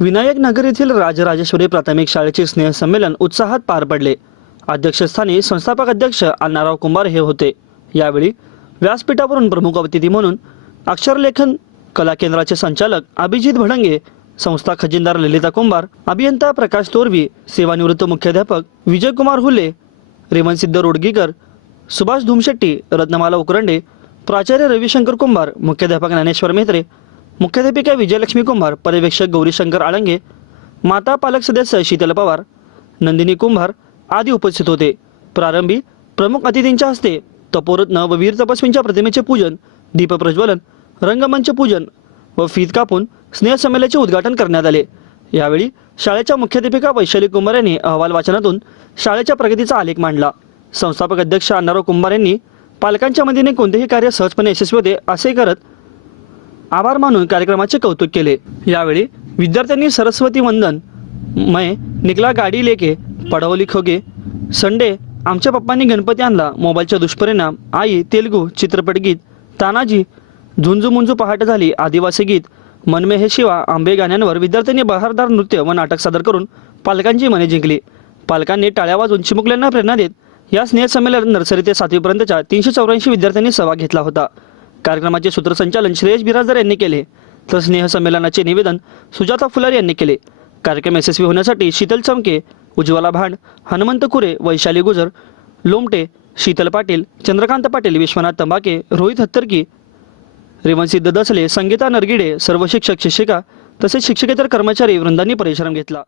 विनायक नगर येथील राजराजेश्वरी प्राथमिक शाळेचे स्नेहसंमेलन उत्साहात पार पडले. अध्यक्षस्थानी संस्थापक अध्यक्ष अण्णाराव कुंभार हे होते. यावेळी व्यासपीठावरून प्रमुख अतिथी म्हणून अक्षरलेखन कला केंद्राचे संचालक अभिजित भडंगे संस्था खजिनदार ललिता कुंभार अभियंता प्रकाश तोरवी सेवानिवृत्त मुख्याध्यापक विजयकुमार हुले रेमनसिद्ध रोडगीकर सुभाष धुमशेट्टी रत्नमाला उकरंडे प्राचार्य रविशंकर कुंभार मुख्याध्यापक ज्ञानेश्वर मेहत्रे मुख्याध्यापिका विजयलक्ष्मी कुंभार पर्यवेक्षक गौरीशंकर आळंगे माता पालक सदस्य शीतल पवार नंदिनी कुंभार आदी उपस्थित होते. प्रारंभी प्रमुख अतिथींच्या हस्ते तपोरत्न व वीर तपस्वींच्या प्रतिमेचे पूजन दीपप्रज्वलन रंगमंच पूजन व फीत कापून स्नेहसंमेलनाचे उद्घाटन करण्यात आले. यावेळी शाळेच्या मुख्याध्यापिका वैशाली कुंभार यांनी अहवाल वाचनातून शाळेच्या प्रगतीचा आलेख मांडला. संस्थापक अध्यक्ष अण्णाराव कुंभार यांनी पालकांच्या मदतीने कोणतेही कार्य सहजपणे यशस्वी होते असे करत आभार मानून कार्यक्रमाचे कौतुक केले. यावेळी विद्यार्थ्यांनी सरस्वती वंदन मय निकला गाडी लेके पडवली खोगे संडे आमच्या पप्पांनी गणपती आणला मोबाईलचा दुष्परिणाम आई तेलगू चित्रपट गीत तानाजी झुंजू मुंजू पहाट झाली आदिवासी गीत मनमे हे शिवा आंबे गाण्यांवर विद्यार्थ्यांनी बहारदार नृत्य व नाटक सादर करून पालकांची मने जिंकली. पालकांनी टाळ्या वाजून चिमुकल्यांना प्रेरणा देत या स्नेहसंमेलन नर्सरी ते सातवीपर्यंतच्या तीनशे चौऱ्याऐंशी विद्यार्थ्यांनी सहभाग घेतला होता. कार्यक्रमाचे सूत्रसंचालन श्रेयश बिराजदार यांनी केले. तर स्नेहसंमेलनाचे निवेदन सुजाता फुलार यांनी केले. कार्यक्रम यशस्वी होण्यासाठी शीतल चमके उज्ज्वला भांड हनुमंत कुरे वैशाली गुजर लोमटे शीतल पाटील चंद्रकांत पाटील विश्वनाथ तंबाके रोहित हत्तरकी रेवनसिद्ध दसले संगीता नरगिडे सर्व शिक्षक शिक्षिका तसेच शिक्षकेतर कर्मचारी वृंदांनी परिश्रम घेतला.